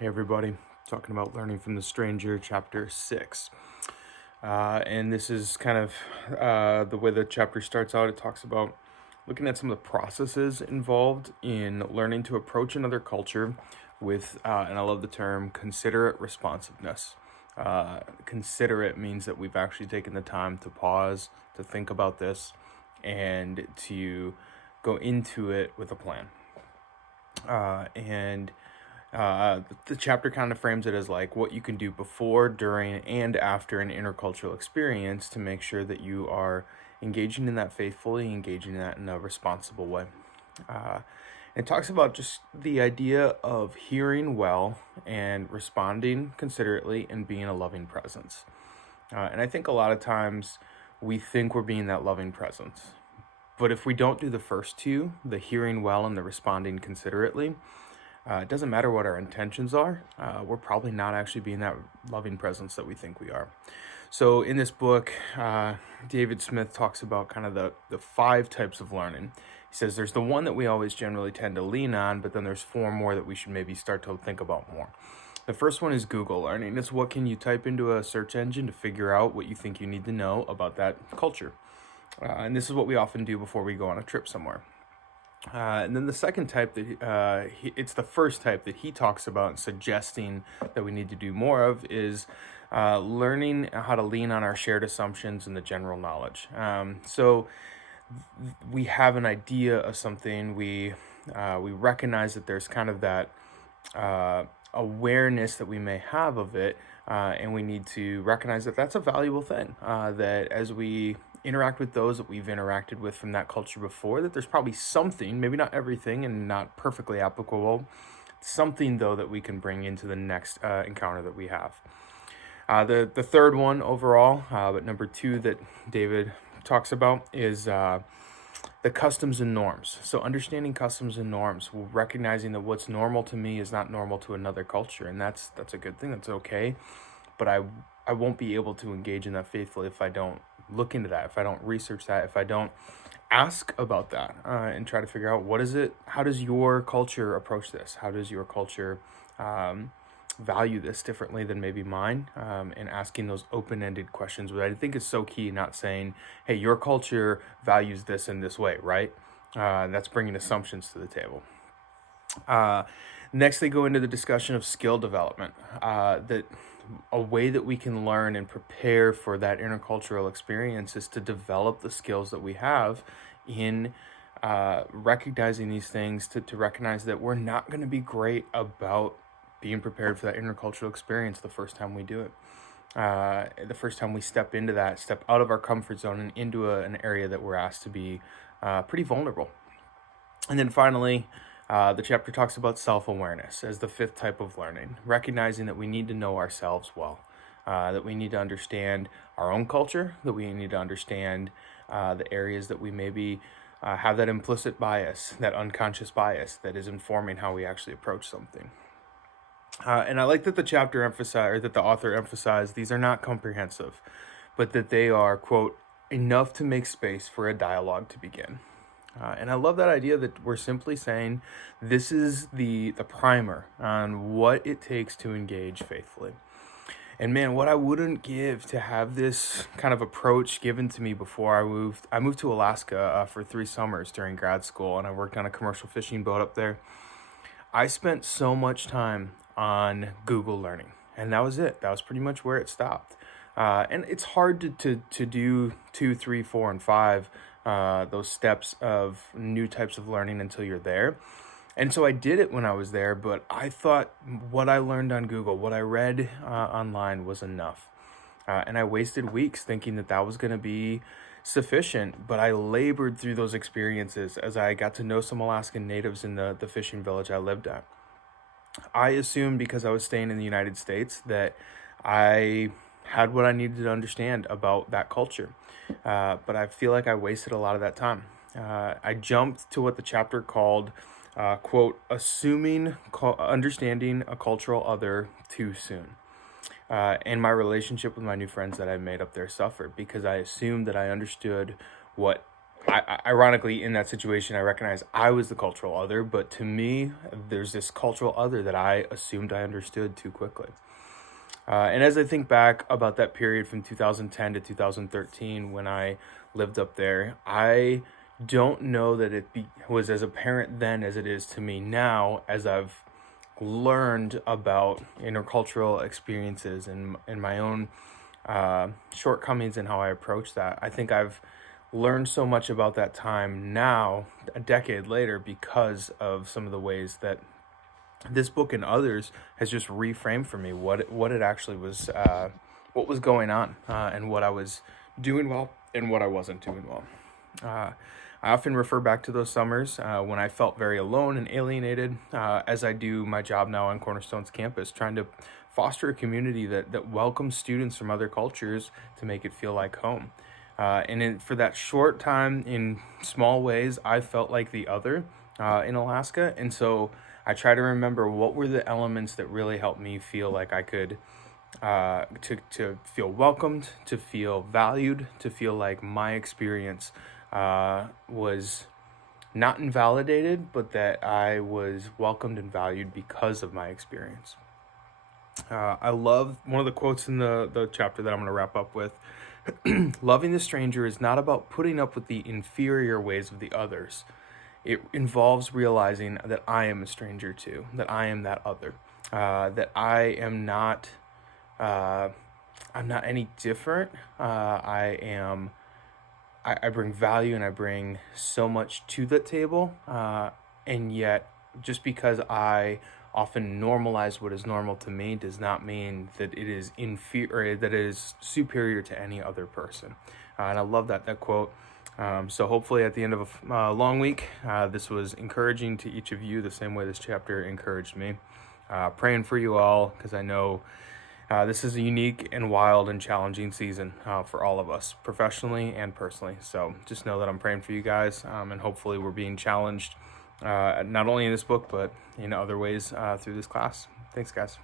Hey everybody, talking about learning from the stranger, chapter 6. And this is kind of the way the chapter starts out. It talks about looking at some of the processes involved in learning to approach another culture with, and I love the term, considerate responsiveness. Considerate means that we've actually taken the time to pause, to think about this, and to go into it with a plan. And the chapter kind of frames it as like what you can do before, during, and after an intercultural experience to make sure that you are engaging in that faithfully, engaging in that in a responsible way. Uh, it talks about just the idea of hearing well and responding considerately and being a loving presence. And I think a lot of times we think we're being that loving presence. But if we don't do the first two, the hearing well and the responding considerately, it doesn't matter what our intentions are. We're probably not actually being that loving presence that we think we are. So in this book, David Smith talks about kind of the 5 types of learning. He says there's the one that we always generally tend to lean on, but then there's 4 more that we should maybe start to think about more. The first one is Google learning. It's what can you type into a search engine to figure out what you think you need to know about that culture. And this is what we often do before we go on a trip somewhere. And then the second type that it's the first type that he talks about and suggesting that we need to do more of is learning how to lean on our shared assumptions and the general knowledge. So we have an idea of something. We recognize that there's kind of that awareness that we may have of it, and we need to recognize that that's a valuable thing. That as we interact with those that we've interacted with from that culture before, that there's probably something, maybe not everything and not perfectly applicable, something though that we can bring into the next encounter that we have. The third one overall, but number 2 that David talks about is the customs and norms. So understanding customs and norms, recognizing that what's normal to me is not normal to another culture, and that's a good thing. That's okay, but I won't be able to engage in that faithfully if I don't look into that, if I don't research that, if I don't ask about that, and try to figure out what is it. How does your culture approach this? How does your culture value this differently than maybe mine, and asking those open-ended questions, which I think is so key. Not saying, hey, your culture values this in this way, right? That's bringing assumptions to the table. Next, they go into the discussion of skill development, that a way that we can learn and prepare for that intercultural experience is to develop the skills that we have in recognizing these things, to recognize that we're not going to be great about being prepared for that intercultural experience the first time we do it. The first time we step into that, step out of our comfort zone and into an area that we're asked to be pretty vulnerable. And then finally, the chapter talks about self-awareness as the 5th type of learning, recognizing that we need to know ourselves well, that we need to understand our own culture, that we need to understand the areas that we maybe have that implicit bias, that unconscious bias that is informing how we actually approach something. And I like that the chapter emphasized, or that the author emphasized, these are not comprehensive, but that they are, quote, enough to make space for a dialogue to begin. And I love that idea that we're simply saying this is the primer on what it takes to engage faithfully. And man, what I wouldn't give to have this kind of approach given to me before I moved to Alaska for 3 summers during grad school, and I worked on a commercial fishing boat up there. I spent so much time on Google Learning, and that was it. That was pretty much where it stopped. And it's hard to do 2, 3, 4, and 5, those steps of new types of learning until you're there. And so I did it when I was there, but I thought what I learned on Google, what I read online was enough. And I wasted weeks thinking that that was going to be sufficient, but I labored through those experiences as I got to know some Alaskan natives in the fishing village I lived at. I assumed because I was staying in the United States that I had what I needed to understand about that culture. But I feel like I wasted a lot of that time. I jumped to what the chapter called, quote, understanding a cultural other too soon. And my relationship with my new friends that I made up there suffered because I assumed that I understood what ironically, in that situation, I recognize I was the cultural other, but to me, there's this cultural other that I assumed I understood too quickly. And as I think back about that period from 2010 to 2013 when I lived up there, I don't know that was as apparent then as it is to me now as I've learned about intercultural experiences and my own shortcomings and how I approach that. I think I've learned so much about that time now, a decade later, because of some of the ways that this book and others has just reframed for me what it actually was, what was going on, and what I was doing well and what I wasn't doing well. Uh, I often refer back to those summers when I felt very alone and alienated, as I do my job now on Cornerstone's campus, trying to foster a community that welcomes students from other cultures to make it feel like home. For that short time, in small ways, I felt like the other in Alaska. And so I try to remember what were the elements that really helped me feel like I could, to feel welcomed, to feel valued, to feel like my experience was not invalidated, but that I was welcomed and valued because of my experience. I love one of the quotes in the chapter that I'm going to wrap up with. Loving the stranger is not about putting up with the inferior ways of the others. It involves realizing that I am a stranger too, that I am that other, that I am not, I'm not any different. I bring value and I bring so much to the table, and yet just because I often normalize what is normal to me does not mean that it is inferior, that it is superior to any other person. And I love that quote. So hopefully at the end of a long week, this was encouraging to each of you the same way this chapter encouraged me. Praying for you all, because I know this is a unique and wild and challenging season for all of us, professionally and personally. So just know that I'm praying for you guys, and hopefully we're being challenged not only in this book, but in other ways through this class. Thanks, guys.